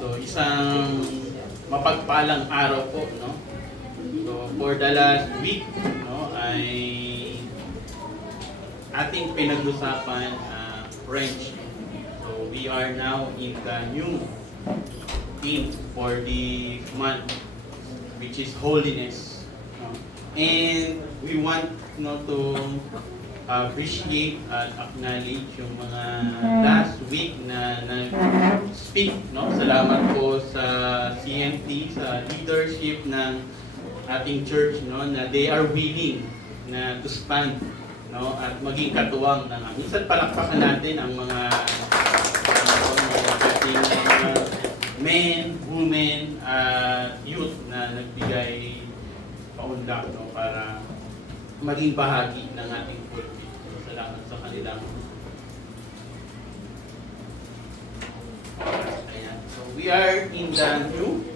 So, isang mapagpalang araw po, no? So, for the last week, no, ay ating pinag-usapan French. So, we are now in the new theme for the month, which is holiness. No? And we want, to appreciate at acknowledge yung mga last week na nag-speak. No? Salamat po sa CMT, sa leadership ng ating church, no? Na they are willing na to stand, no? At maging katuwang na minsan palakpakan natin ang mga ating men, women, youth na nagbigay paunlak, no? Para maging bahagi ng ating pulpit. Salamat sa kanila. Ayan. So we are in the new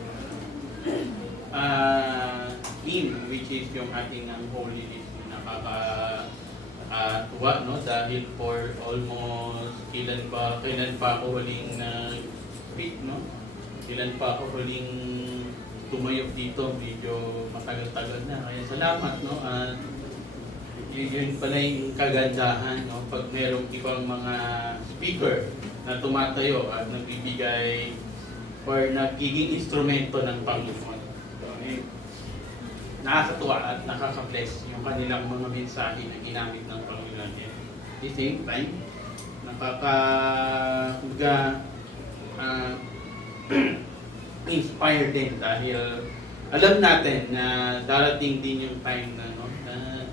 theme, which is yung ating holiness. Nakakatuwa, no? Dahil for almost kailan pa ako huling speak, no? Kailan pa ako huling tumayo dito, medyo matagal-tagal na. Kaya salamat, no? Yun pala yung kagandahan, no? Pag merong ibang mga speaker na tumatayo at nagbibigay or nagiging instrumento ng Panginoon. So, nakakatuwa at nakaka-bless yung kanilang mga mensahe na ginamit ng Panginoon. At the same time, inspire din dahil alam natin na darating din yung time na, no, na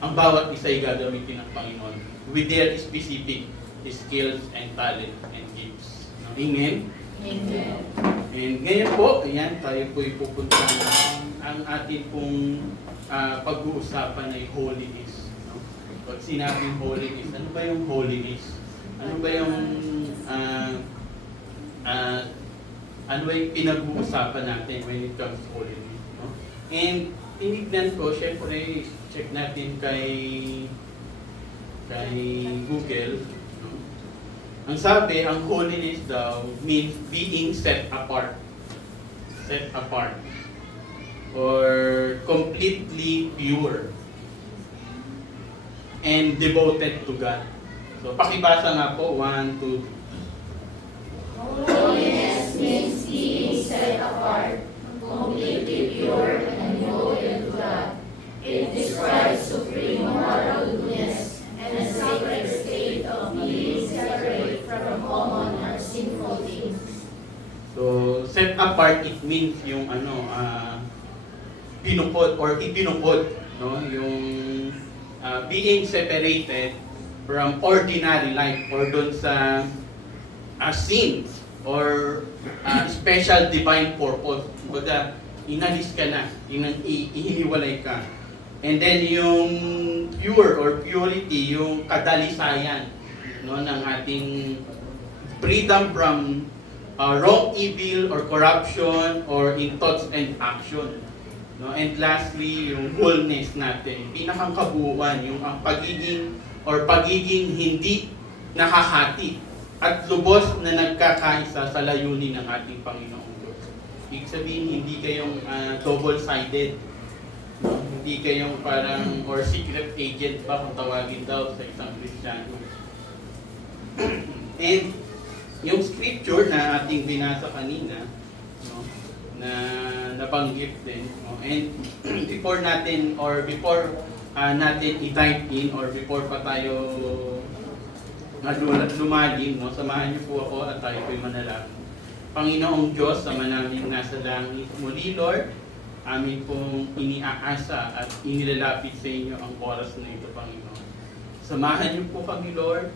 ang bawat isa ay gagamitin ng Panginoon with their specific skills and talent and gifts. No? Amen? Amen. And ngayon po, ayan, tayo po ipupunta ang atin pong pag-uusapan ay holiness. No? Pag sinabing holiness, ano ba yung holiness? Ano ba yung ano ba yung pinag-uusapan natin when it comes to holiness? No? And tinignan ko, syempre, check natin kay Google. No? Ang sabi, ang holiness daw means being set apart. Set apart. Or completely pure. And devoted to God. So, pakibasa nga po. 1, 2, 3. Holiness means being set apart, completely pure and devoted to God. It describes supreme moral goodness and a sacred state of being separate from common or sinful things. So, set apart, it means yung pinupod or ipinupod, no? Yung being separated from ordinary life or doon sa sin or special divine purpose. Kumbaga, inalis ka na, ihiniwalay ka. And then yung pure or purity, yung kadalisayan, no, ng ating freedom from wrong, evil, or corruption, or in thoughts and action. No? And lastly, yung wholeness natin, pinakang kabuuan, yung ang pagiging hindi nakahati at lubos na nagkakaisa sa layunin ng ating Panginoong Diyos. Ibig sabihin, hindi kayong double-sided. No? Hindi kayong parang, or secret agent ba kung tawagin daw sa isang Kristiyano. And yung scripture na ating binasa kanina, no, na nabanggit din, no, and before natin i-dive in or before pa tayo lumalim, no, samahan niyo po ako at tayo po'y manalangin. Panginoong Diyos, sama namin nasa langit, muli Lord, amin pong iniaasa at inilalapit sa inyo ang oras na ito, Panginoon. Samahan niyo po kami, Lord,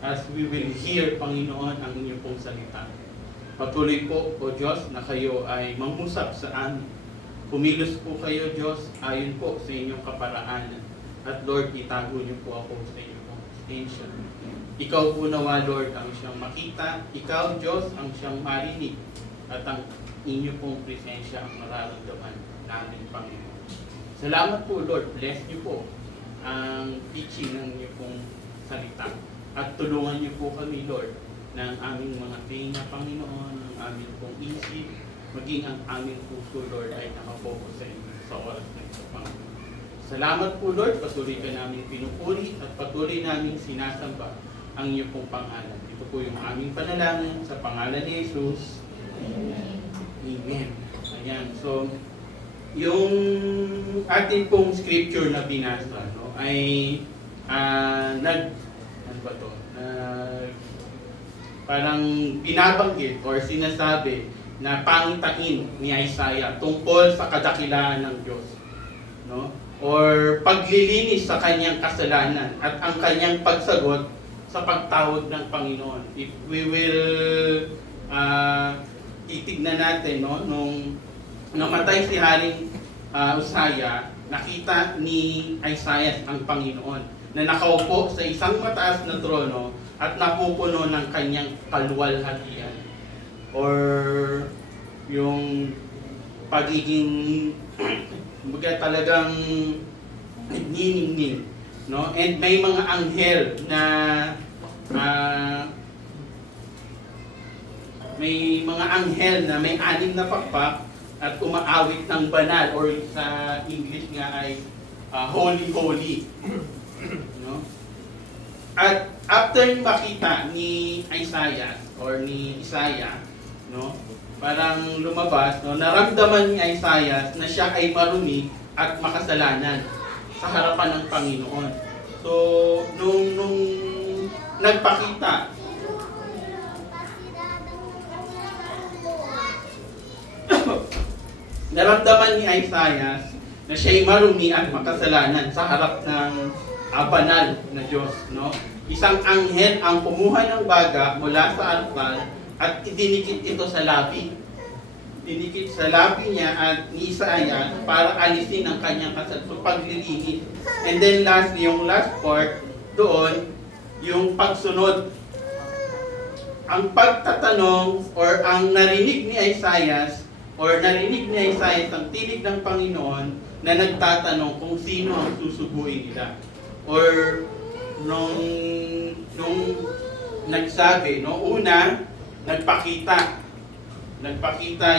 as we will hear, Panginoon, ang inyong pong salita. Patuloy po, O Diyos, na kayo ay mangusap sa amin. Kumilos po kayo, Diyos, ayon po sa inyong kaparaanan. At Lord, itago niyo po ako sa inyong pong extension. Ikaw po nawa, Lord, ang siyang makita. Ikaw, Diyos, ang siyang marinig. At ang inyo pong presensya ang mararamdaman namin, Panginoon. Salamat po, Lord. Bless niyo po ang teaching ng inyo pong salita. At tulungan niyo po kami, Lord, ng aming mga tinga, Panginoon, ng aming pong isip, maging ang aming puso, Lord, ay nakapokus sa inyo sa oras na ito, Panginoon. Salamat po, Lord, patuloy ka namin pinupuri at patuloy namin sinasamba ang iyo pong pangalan. Ito po yung aming panalangin sa pangalan ni Jesus. Amen. Amen. Ayan, so, yung ating pong scripture na binasa, no, ay ano ba to? Parang binabanggit or sinasabi na pangitain ni Isaiah tungkol sa kadakilaan ng Diyos, no? Or paglilinis sa kanyang kasalanan at ang kanyang pagsagot sa pagtawag ng Panginoon. If we will titignan natin, no, nung namatay si Haring Uzziah, nakita ni Isaiah ang Panginoon na nakaupo sa isang mataas na trono at napupuno ng kanyang kaluwalhatian or yung pagiging baga talagang nagniningning, no? And may mga anghel na may anim na pakpak at umaawit ng banal or sa English nga ay holy holy, no? At after makita ni Isaiah or ni Isaiah, no, parang lumabas, no, naramdaman ni Isaiah na siya ay marumi at makasalanan sa harapan ng Panginoon. So, nung nagpakita naramdaman ni Isaiah na siya ay marumi at makasalanan sa harap ng banal na Diyos, no? Isang anghel ang kumuha ng baga mula sa altar at idinikit ito sa labi. Dinikit sa labi niya at ni Isaiah para alisin ang kanyang paglilinis. And then lastly, yung last part doon, yung pagsunod. Ang pagtatanong or ang narinig ni Isaiah ang tinig ng Panginoon na nagtatanong kung sino ang susuguin nila. Or nung nagsabi, no, una, nagpakita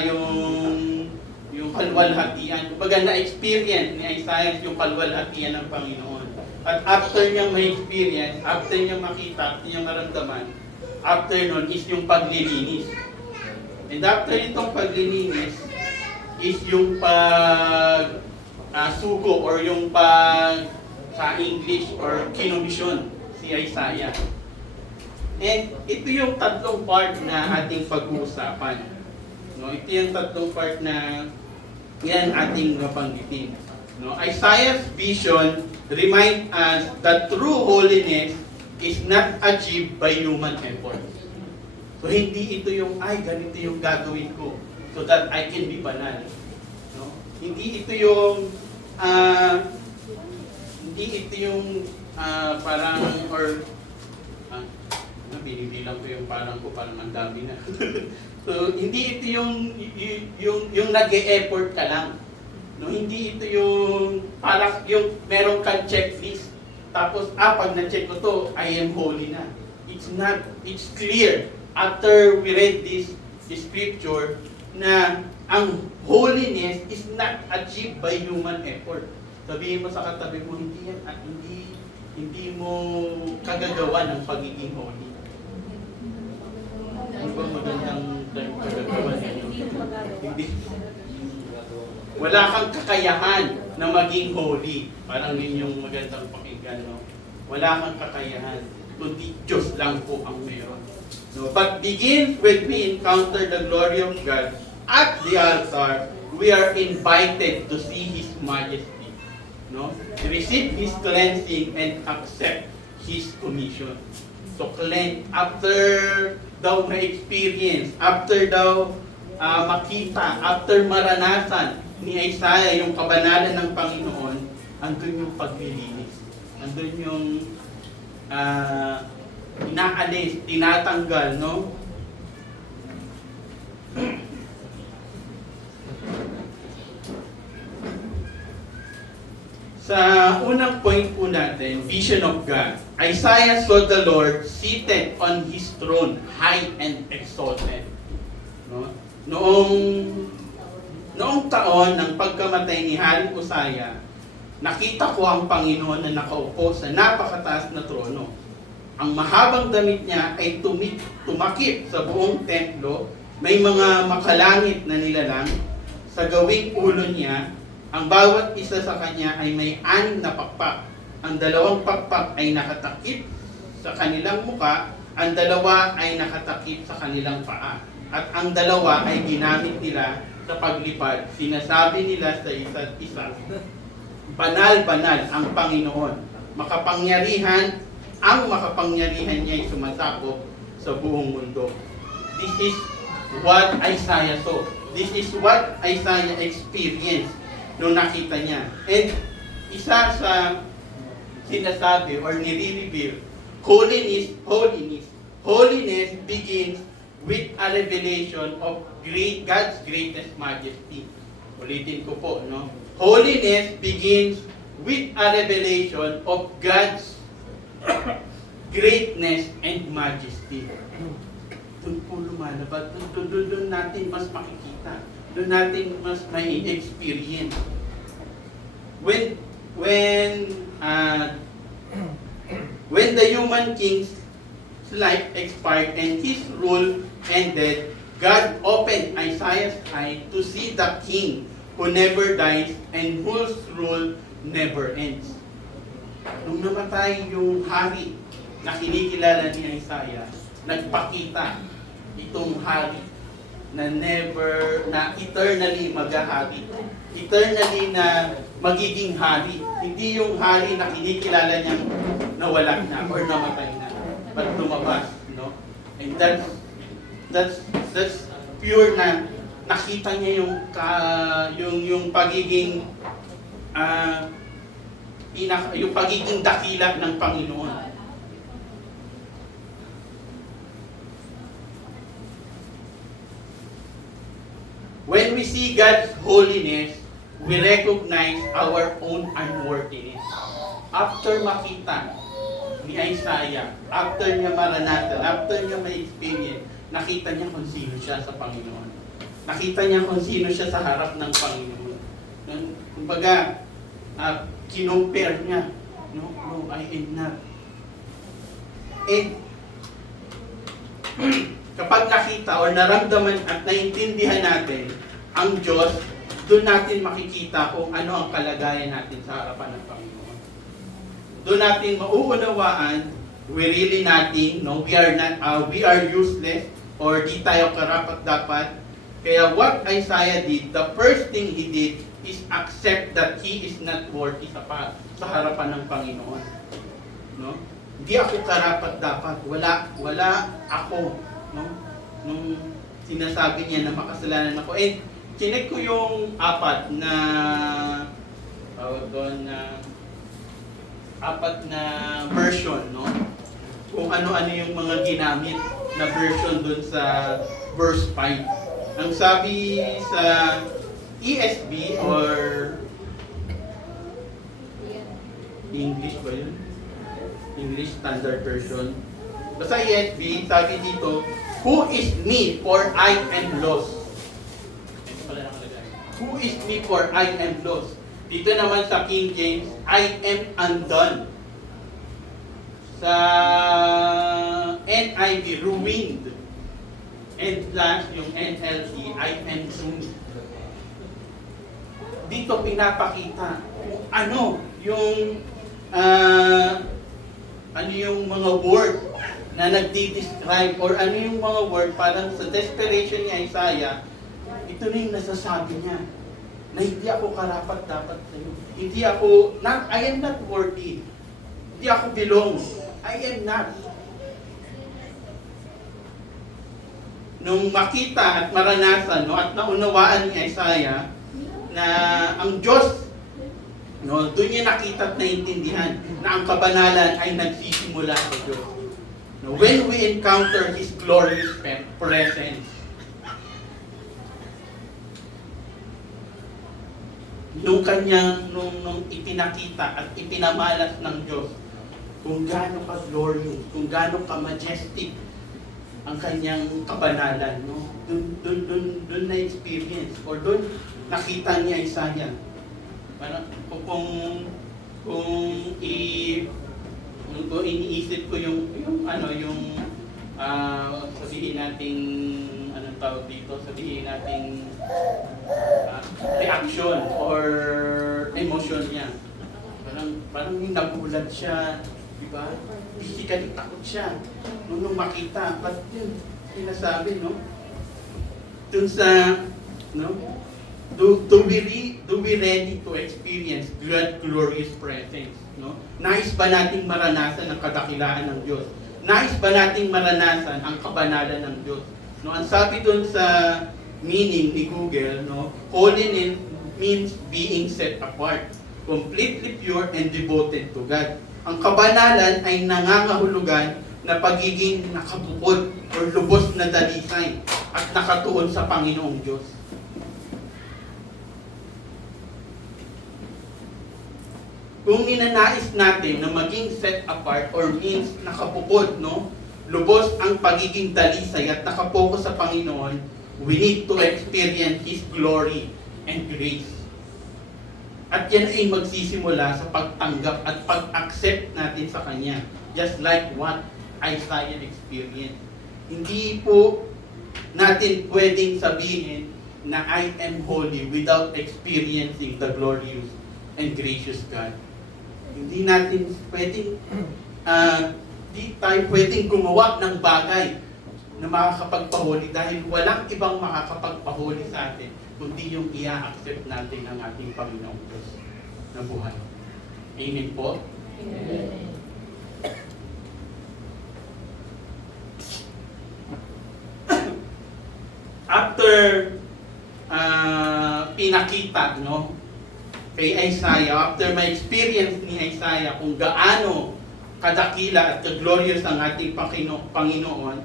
yung kalwalhatian. Kumbaga na-experience ni Isaiah yung kalwalhatian ng Panginoon. At after niyang ma-experience, after niyang makita, after niyang maramdaman, after nun is yung paglilinis. And after itong paglilinis is yung sugo or yung sa English or kinomisyon si Isaiah. And ito yung tatlong part na ating pag-uusapan. No, ito yung tatlong part na yan ating mapanggitin. No, Isaiah's vision remind us that true holiness is not achieved by human effort. So hindi ito yung ganito yung gagawin ko so that I can be banal. No? Hindi ito yung parang or binibilang ko yung parang ang dami na. So hindi ito yung nag-e-effort ka lang. No, hindi ito yung parang yung meron kang checklist. Tapos pag na-check ko to, I am holy na. It's not, it's clear after we read this scripture na ang holiness is not achieved by human effort. Sabihin mo sa katabi mo, hindi yan at hindi mo kagagawa ng pagiging holy. Ano ba magandang kagagawa ninyo? Hindi. Wala kang kakayahan na maging holy. Parang yun yung magandang pakinggan, no? Wala kang kakayahan. Kundi Diyos lang po ang meron. No? But begins when we encounter the glory of God at the altar, we are invited to see His majesty. No? Receive His cleansing and accept His commission. So cleanse, after daw ma-experience, after daw makita, after maranasan ni Isaiah yung kabanalan ng Panginoon, andun yung paglilinis. Andun yung inaalis, tinatanggal, no? Sa Unang point po natin, vision of God. Isaiah saw the Lord seated on His throne, high and exalted. No? Noong taon ng pagkamatay ni Haring Uzziah, nakita ko ang Panginoon na nakaupo sa napakataas na trono. Ang mahabang damit niya ay tumakip sa buong templo. May mga makalangit na nilalang sa gawing ulo niya. Ang bawat isa sa kanya ay may 6 na pakpak. Ang 2 pakpak ay nakatakip sa kanilang muka, ang 2 ay nakatakip sa kanilang paa. At ang 2 ay ginamit nila sa paglipad. Sinasabi nila sa isa't isa, banal-banal ang Panginoon. Makapangyarihan, ang makapangyarihan niya ay sumasakop sa buong mundo. This is what Isaiah saw. This is what Isaiah experienced nung nakita niya. And isa sa sinasabi or nire-reveal, holiness, holiness. Holiness begins with a revelation of God's greatest majesty. Ulitin ko po, no? Holiness begins with a revelation of God's greatness and majesty. Doon po lumalabas. Doon natin mas makikita. Doon natin mas may experience. When the human king's life expired and his rule ended, God opened Isaiah's eye to see the king who never dies and whose rule never ends. Nung namatay yung hari na kinikilala ni Isaiah, nagpakita itong hari na eternally maghahari. Eternally na magiging hari. Hindi yung hari na kinikilala niyang nawala na or namatay na. But lumabas, no? And that's pure na nakita niya yung pagiging yung pagiging dakila ng Panginoon. When we see God's holiness, we recognize our own unworthiness. After makita ni Isaiah, after niya maranasan, after niya ma-experience, nakita niya kung sino siya sa Panginoon. Nakita niya kung sino siya sa harap ng Panginoon. Kumbaga, kinompare niya. No, I am not. And kapag nakita o naramdaman at naintindihan natin ang Diyos, doon natin makikita kung ano ang kalagayan natin sa harapan ng Panginoon. Doon natin mauunawaan, we really nothing, no? We are useless or di tayo karapat-dapat. Kaya what Isaiah did, the first thing he did is accept that he is not worthy sa harapan ng Panginoon. No? Hindi ako karapat-dapat. Wala ako. No? Nung sinasabi niya na makasalanan ako. And chinek ko yung apat na version, no? Kung ano-ano yung mga ginamit na version dun sa verse 5. Ang sabi sa ESV or English ba yun? English Standard Version. Basta ESV, sabi dito, who is me for I am lost? Who is me for I am lost? Dito naman sa King James, I am undone. Sa NIV, ruined. And last, yung NLT, I am doomed. Dito pinapakita kung ano yung mga word na nagdi-describe or ano yung mga word parang sa desperation ni Isaiah, ito na yung nasasabi niya na hindi ako karapat-dapat sa iyo. Hindi ako, I am not worthy. Hindi ako belong. I am not. Nung makita at maranasan, no, at naunawaan ni Isaiah na ang Diyos, no, doon niya nakita at naintindihan na ang kabanalan ay nagsisimula sa Diyos. No, when we encounter His glorious presence, nung ipinakita at ipinamalas ng Diyos kung gaano ka glorious, kung gaano ka majestic ang kanyang kabanalan, no? Doon na experience or doon nakita niya Isaiah. Parang kung iniisip ko yung sabihin nating anong tawag dito, sabihin nating reaction or emotion niya. Parang nagulat siya, di ba? Physically takot siya nung makita. But yun, sinasabi, no? Dun sa, no? Do we ready to experience God's glorious presence, no? Nais ba nating maranasan ang kadakilaan ng Diyos? Nais ba nating maranasan ang kabanalan ng Diyos? No, ang sabi dun sa meaning ni Google, no, holiness means being set apart, completely pure and devoted to God. Ang kabanalan ay nangangahulugan na pagiging nakabukod o lubos na dalisay at nakatuon sa Panginoong Diyos. Kung ninanais natin na maging set apart or means nakabukod, no, lubos ang pagiging dalisay at nakapokus sa Panginoon, we need to experience His glory and grace. At yan ay magsisimula sa pagtanggap at pag-accept natin sa Kanya. Just like what Isaiah experienced. Hindi po natin pwedeng sabihin na I am holy without experiencing the glorious and gracious God. Hindi natin pwedeng, di tayo pwedeng gumawa ng bagay na makakapagpahuli dahil walang ibang makakapagpahuli sa atin kundi yung i-accept natin ang ating Panginoong Diyos na buhay. Amen po? Amen. After pinakita, no, kay Isaiah, after my experience ni Isaiah kung gaano kadakila at glorious ang ating Panginoon,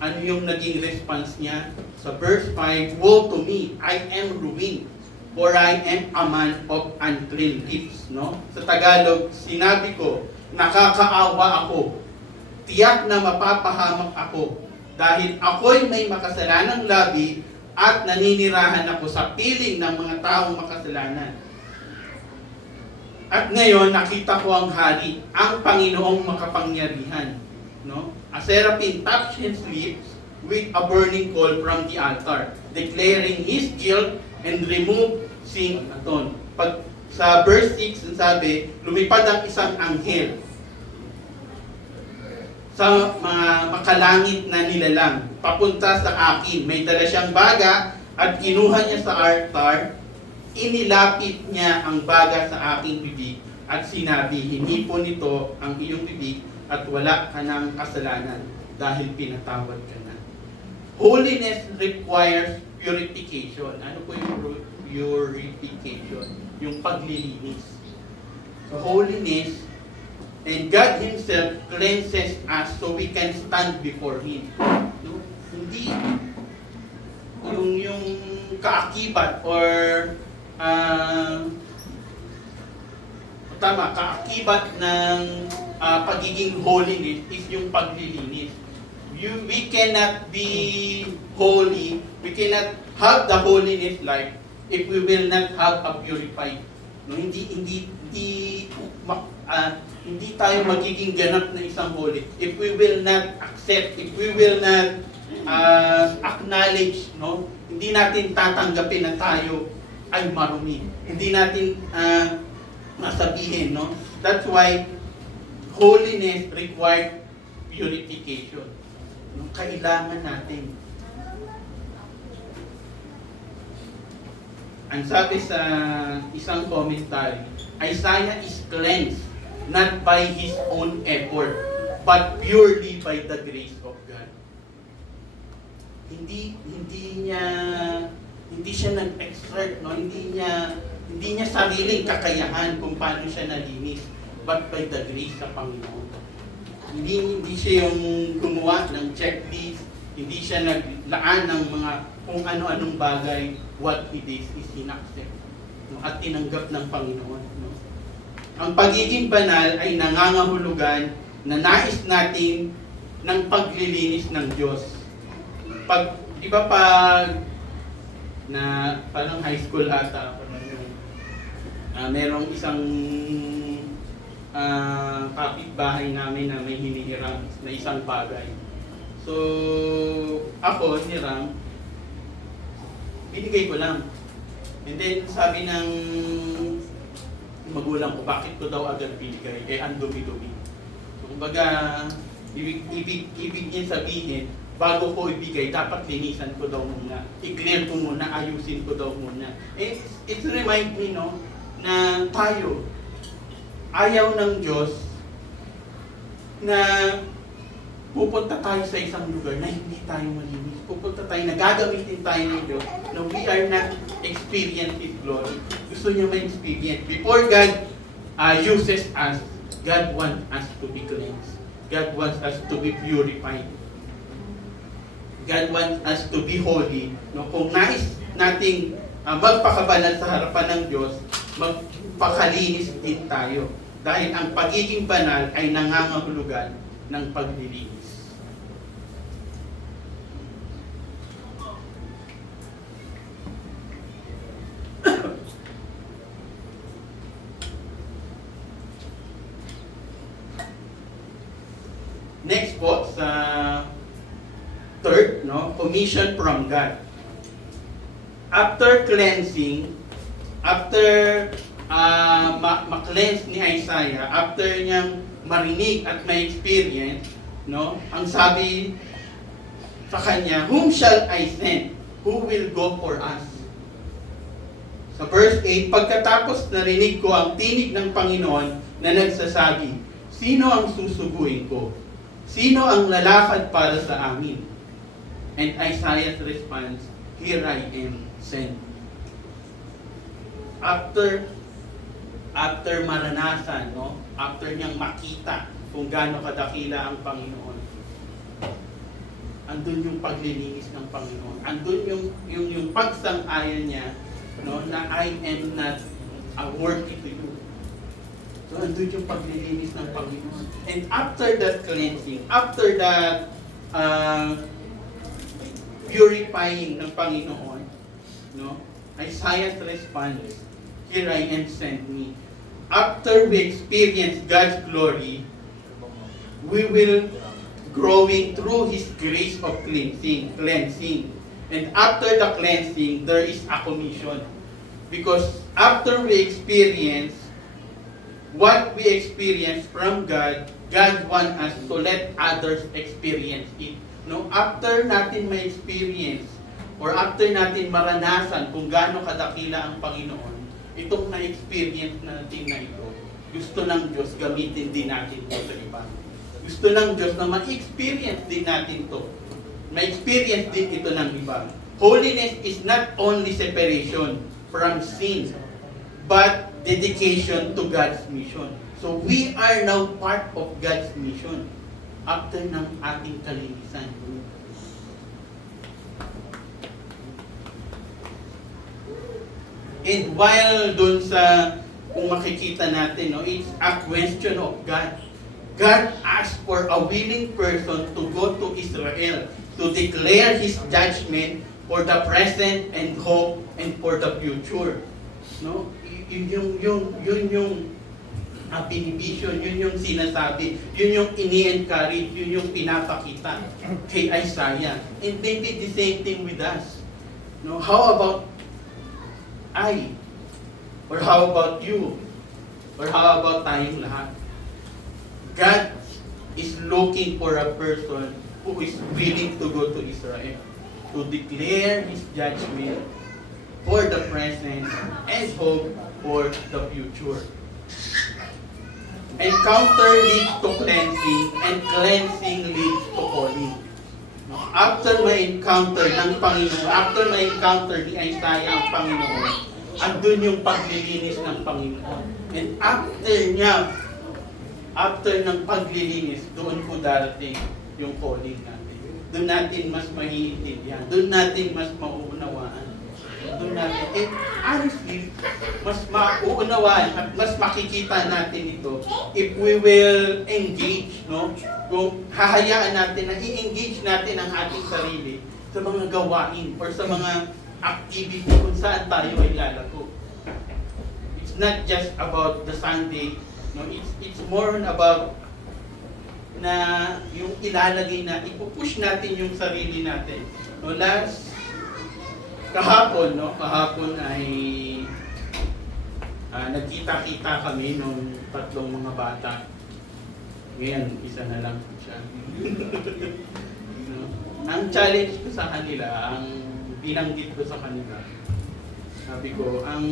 ano yung naging response niya? Sa verse 5, woe to me, I am ruined, for I am a man of unclean lips. No? Sa Tagalog, sinabi ko, nakakaawa ako, tiyak na mapapahamak ako, dahil ako'y may makasalanang labi at naninirahan ako sa piling ng mga taong makasalanan. At ngayon, nakita ko ang hari, ang Panginoong makapangyarihan. No? A seraphim touched his lips with a burning coal from the altar, declaring his guilt and remove sin aton. Pag sa verse 6, sabi, lumipad ang isang anghel sa mga makalangit na nilalang, papunta sa akin. May dala siyang baga at kinuha niya sa altar, inilapit niya ang baga sa aking bibig at sinabi, hinipon nito ang iyong bibig at wala ka ng kasalanan dahil pinatawad ka na. Holiness requires purification. Ano po yung purification? Yung paglilinis. So holiness, and God Himself cleanses us so we can stand before Him. No? Hindi yung kaakibat or kaakibat ng pagiging holiness is yung paglilinis. We cannot be holy, we cannot have the holiness life if we will not have a purified. No, hindi tayo magiging ganap na isang holy if we will not accept, if we will not acknowledge, no? Hindi natin tatanggapin na tayo ay marumi. Hindi natin masabihin, no? That's why holiness requires purification. No? Kailangan natin. Ang sabi sa isang commentary, Isaiah is cleansed not by his own effort, but purely by the grace of God. Hindi siya nag-exert, no? Hindi niya sariling kakayahan kung paano siya nalinis, but by the grace sa Panginoon. Hindi siya yung gumawa ng checklist, hindi siya naglaan ng mga kung ano-anong bagay. What he did is inaccept. no, at tinanggap ng Panginoon. No? Ang pagiging banal ay nangangahulugan na nais natin ng paglilinis ng Diyos. Di ba pag na parang high school ata ako merong isang kapitbahay namin na may hinihiram na isang bagay. So, ako, hiram, binigay ko lang. And then, sabi ng magulang ko, bakit ko daw agad binigay? Ang dumi-dumi. So, kumbaga, ibig niya sabihin, bago ko ibigay, dapat linisan ko daw muna. I-clear ko muna, ayusin ko daw muna. It remind me, no, na tayo, ayaw ng Diyos na pupunta tayo sa isang lugar na hindi tayo malinis. Pupunta tayo na gagamitin tayo ng Diyos na we are not experience His glory. Gusto niya ma-experience. Before God uses us, God wants us to be cleansed. God wants us to be purified. God wants us to be holy. No, kung nais nating magpakabanal sa harapan ng Diyos, magpakalinis din tayo. Dahil ang pagiging banal ay nangangahulugan ng paglilinis. Next po, sa third, no, commission from God. After cleansing, after ma-cleanse ni Isaiah, after niyang marinig at ma-experience, no, ang sabi sa kanya, whom shall I send? Who will go for us? Sa verse 8, pagkatapos narinig ko ang tinig ng Panginoon na nagsasabi, sino ang susuguin ko? Sino ang lalakad para sa amin? And Isaiah's response, here I am, send. After maranasan, no? After niyang makita kung gaano kadakila ang Panginoon, andun yung paglilinis ng Panginoon. Andun yung pagsang-ayon niya, no, na I am not worthy to you. So, andun yung paglilinis ng Panginoon. And after that cleansing, after that purifying ng Panginoon, no, Isaiah's response, here I am, send me. After we experience God's glory, we will growing through His grace of cleansing. And after the cleansing, there is a commission. Because after we experience what we experience from God, God wants us to let others experience it. No, after natin may experience or after natin maranasan kung gaano kadakila ang Panginoon, itong na-experience natin na ito, gusto ng Diyos gamitin din natin ito sa iba. Gusto ng Diyos na ma-experience din natin ito. Ma-experience din ito ng iba. Holiness is not only separation from sin, but dedication to God's mission. So we are now part of God's mission after ng ating kalinisan. And while dun sa, kung makikita natin, no, it's a question of God. God asked for a willing person to go to Israel to declare His judgment for the present and hope and for the future. No? Yun yung binivision, yun yung sinasabi, yun yung ini-encourage, yun yung pinapakita kay Isaiah. And maybe the same thing with us. No? How about I? Or how about you? Or how about tayong lahat? God is looking for a person who is willing to go to Israel to declare His judgment for the present and hope for the future. Encounter leads to cleansing and cleansing leads to calling. After may encounter ng Panginoon, after may encounter ni Isaiah ang Panginoon, andun yung paglilinis ng Panginoon. And after ng paglilinis, doon po darating yung calling natin. Doon natin mas maiintindihan. Doon natin mas mauunawaan doon natin. And honestly, mas mauunawaan at mas makikita natin ito if we will engage, no? Kung hahayaan natin na i-engage natin ang ating sarili sa mga gawain or sa mga activity kung saan tayo ay lalago. It's not just about the Sunday, no? It's more about na yung ilalagay na ipupush natin yung sarili natin. No, kahapon ay nagkita-kita kami nung tatlong mga bata. Ngayon, isa na lang siya. No? Ang challenge ko sa kanila, ang binanggit ko sa kanila, sabi ko, ang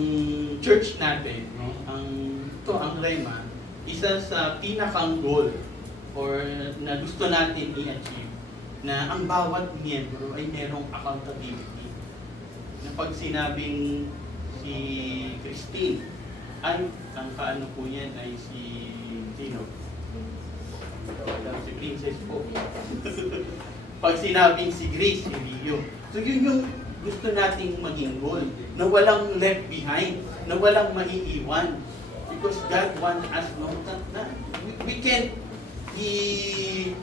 church natin, no, ang Rema, isa sa pinakang goal or na gusto natin i-achieve na ang bawat miyembro ay merong accountability. Na pag sinabing si Christine, ay, ang kaano po yan ay si Tino. Si Princess po. Pag sinabing si Grace, si Rio. So yun yung gusto nating maging goal. Na walang left behind. Na walang maiiwan. Because God wants us na we can't be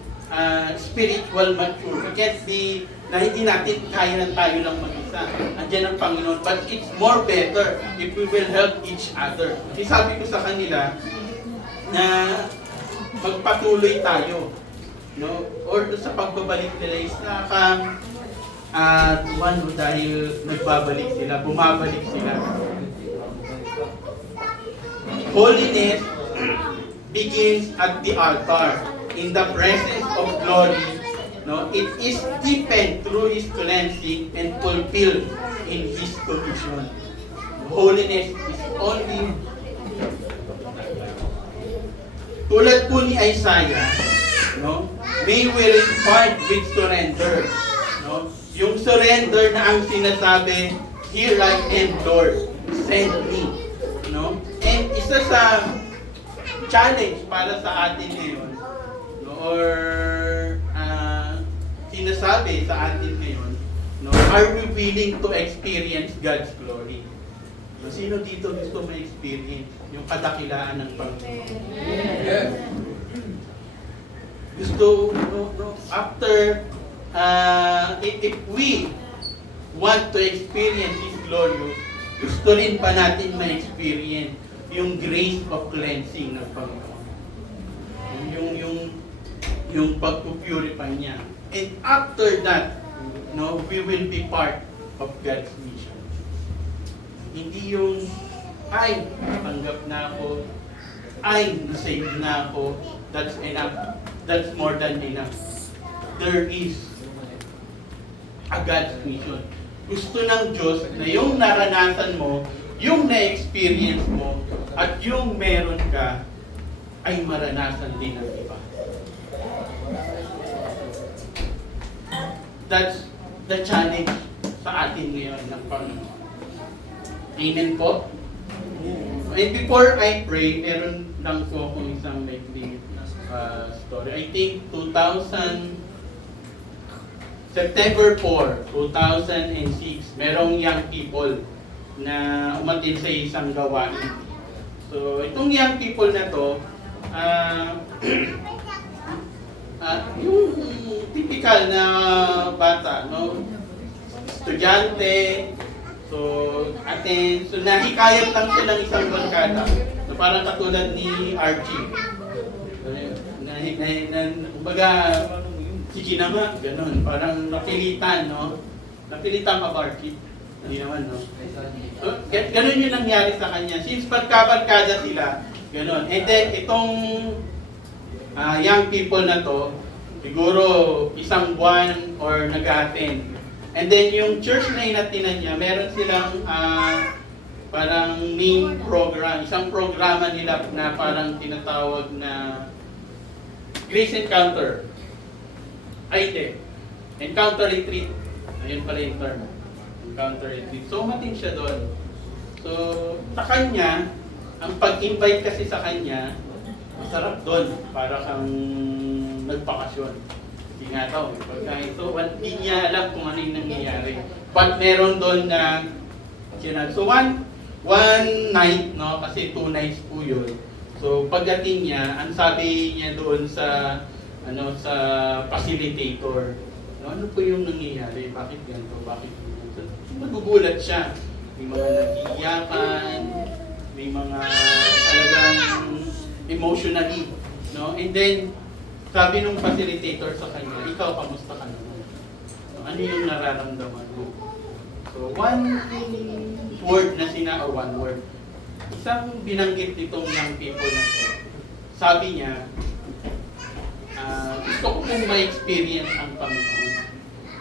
spiritual mature. We can't be na hindi natin kaya na tayo lang mag-isa. Andiyan ang Panginoon. But it's more better if we will help each other. Kasi sabi ko sa kanila na magpatuloy tayo. No? Or sa pagbabalik nila is dahil nagbabalik sila, bumabalik sila. Holiness begins at the altar, in the presence of glory. No, it is deepened through His cleansing and fulfilled in His commission. Holiness is only tulad po ni Isaiah, no? May we respond with surrender. No? Yung surrender na ang sinasabi, here I am, Lord, send me. No? And isa sa challenge para sa atin ngayon, no, or sinasabi sa atin ngayon, no, are we willing to experience God's glory? So, sino dito gusto ma-experience yung kadakilaan ng Panginoon? Yes. Gusto, after, if we want to experience His glory, gusto rin pa natin ma-experience yung grace of cleansing ng Panginoon. Yung pag-purify niya. And after that, no, we will be part of God's mission. Hindi yung, ay, tanggap na ako, ay, nasave na ako, that's enough. That's more than enough. There is a God's mission. Gusto ng Diyos na yung naranasan mo, yung na-experience mo, at yung meron ka, ay maranasan din ng iba. That's the challenge sa atin ngayon ng Panginoon. Amen po? And before I pray, meron lang po akong isang maikling story. I think September 4, 2006, merong young people na umatin sa isang gawain. So, itong young people na to, yung typical na bata, no? Estudyante, so nahikayat lang siya ng isang barkada. So, parang katulad ni Archie. Kumbaga, sige naman, ganun. Parang napilitan, no? Napilitan ka, Archie. Hindi naman, no? So, ganun yung nangyari sa kanya. Since barkada sila, ganun. And then, itong young people na to, siguro isang buwan or nag-attend. And then yung church na inatinan niya, meron silang parang main program, isang programa nila na parang tinatawag na Grace Encounter. Ay, Encounter Retreat. Ayun pala yung term. Encounter Retreat. So, umating siya doon. So, sa kanya, ang pag-invite kasi sa kanya, masarap doon, para kang nagpakasyon. Hindi nga daw, pagkain. So, hindi niya alam kung ano yung nangyayari. But meron doon na So one night, no, kasi 2 nights po yun. So pagdating niya, ang sabi niya doon sa sa facilitator, no, ano po yung nangyayari? Bakit ganito? Bakit ganito? So, nagugulat siya. May mga nag-iiyakan, may mga talagang emotionally, no? And then sabi nung facilitator sa kanya, ikaw kamusta ka naman? So, ano yung nararamdaman mo? So one word na one word. Isang binanggit nitong young people na to. Sabi niya, gusto ko pong ma-experience ang Panginoon.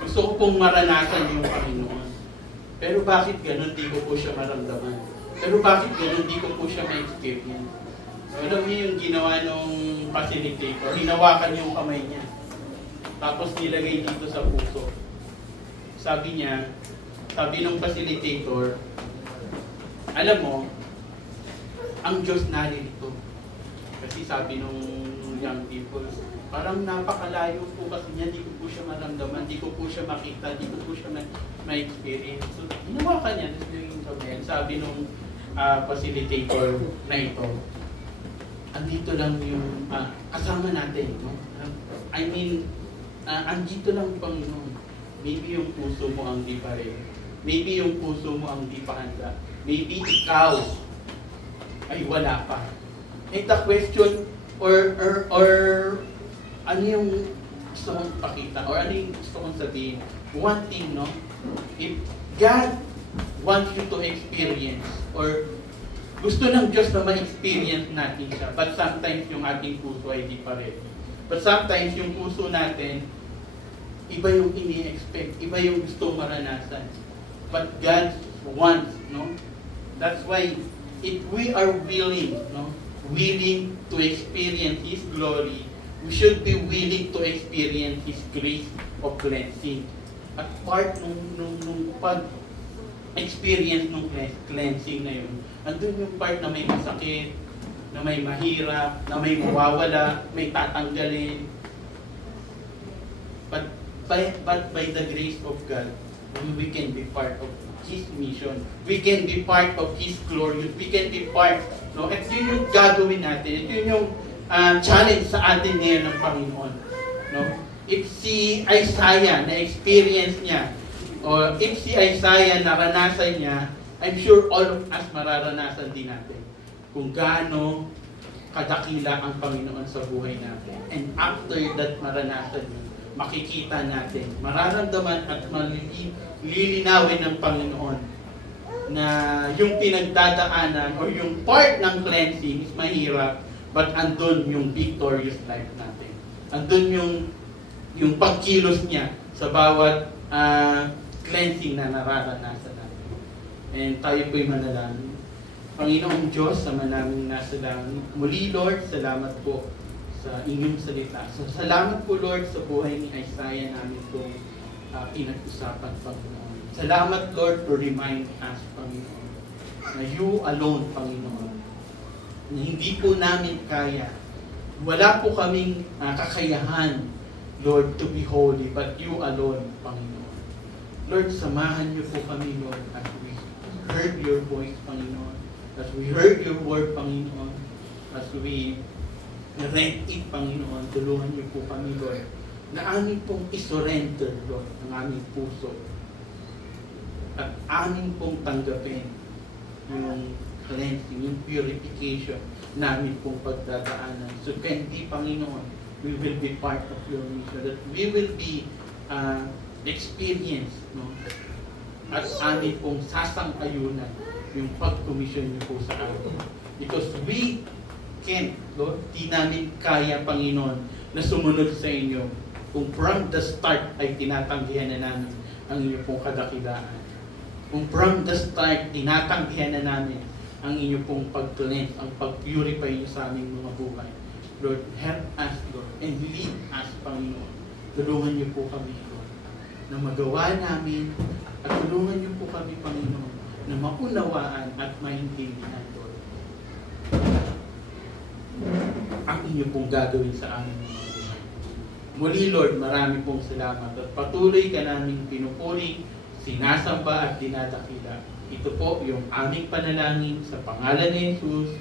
Gusto ko pong maranasan yung Panginoon. Pero bakit ganun, di ko po siya maramdaman. Pero bakit ganun, di ko po siya ma-experience. So, alam niyo yung ginawa nung facilitator, hinawakan yung kamay niya. Tapos nilagay dito sa puso. Sabi niya, sabi nung facilitator, alam mo, ang Diyos narito. Kasi sabi nung young people, parang napakalayo po kasi niya, di ko po siya maramdaman, di ko po siya makita, di ko po siya ma-experience. So, hinawakan niya, sabi nung facilitator na ito, andito lang yung kasama natin. No? I mean, andito lang Panginoon. Maybe yung puso mo ang di pa rin. Maybe yung puso mo ang di pa handa. Maybe ikaw ay wala pa. And the question, or ano yung gusto kong pakita, or ano yung gusto kong sabihin, one thing, no? If God wants you to experience, or gusto ng Diyos na ma-experience natin siya, but sometimes yung ating puso ay di pa rin. But sometimes yung puso natin, iba yung ini-expect, iba yung gusto maranasan. But God wants, no? That's why, if we are willing, no? Willing to experience His glory, we should be willing to experience His grace of cleansing. At part nung pag-experience nung cleansing na yun, andun yung part na may masakit, na may mahirap, na may mawawala, may tatanggalin. But by the grace of God, we can be part of His mission. We can be part of His glory. We can be part, no? At yun yung gagawin natin. At yun yung challenge sa atin ngayon ng Panginoon. No? If si Isaiah na-experience niya, or if si Isaiah naranasan niya, I'm sure all of us mararanasan din natin kung gaano kadakila ang Panginoon sa buhay natin. And after that maranasan niya, makikita natin, mararamdaman at lilinawin ng Panginoon na yung pinagdadaanan o yung part ng cleansing is mahirap, but andun yung victorious life natin. Andun yung pagkilos niya sa bawat cleansing na nararanasan natin. And tayo po'y manalangin. Panginoong Diyos, sama namin nasa langit. Muli, Lord, salamat po sa inyong salita. So, salamat po, Lord, sa buhay ni Isaiah namin itong pinag-usapan, Panginoon. Salamat, Lord, to remind us, Panginoon, na you alone, Panginoon, na hindi po namin kaya. Wala po kaming kakayahan, Lord, to be holy, but you alone, Panginoon. Lord, samahan niyo po kami, Lord, as we heard your voice, Panginoon, as we heard your word, Panginoon, as we read it, Panginoon, tulungan niyo po kami, Lord, na amin pong isurrender, Lord, ang aming puso, at amin pong tanggapin yung cleansing, yung purification namin pong pagdadaanan. So, hindi, Panginoon, we will be part of your mission, that we will be experience, no? At amin pong sasang-ayunan yung pag-commission niyo po sa amin. Because we can't, Lord, di namin kaya, Panginoon, na sumunod sa inyo kung from the start ay tinatanggihan na namin ang inyo pong kadakilaan. Kung from the start, tinatanggihan na namin ang inyo pong pag-cleanse, ang pag-purify niyo sa aming mga buhay. Lord, help us, Lord, and lead us, Panginoon. Tulungan niyo po kami, Lord, na magawa namin, at tulungan niyo po kami, Panginoon, na maunawaan at maintindihan, Lord, ang inyo pong gagawin sa aming mga buhay. Muli, Lord, marami pong salamat at patuloy ka naming pinupuri, sinasamba at dinadakila. Ito po yung aming panalangin sa pangalan ni Jesus.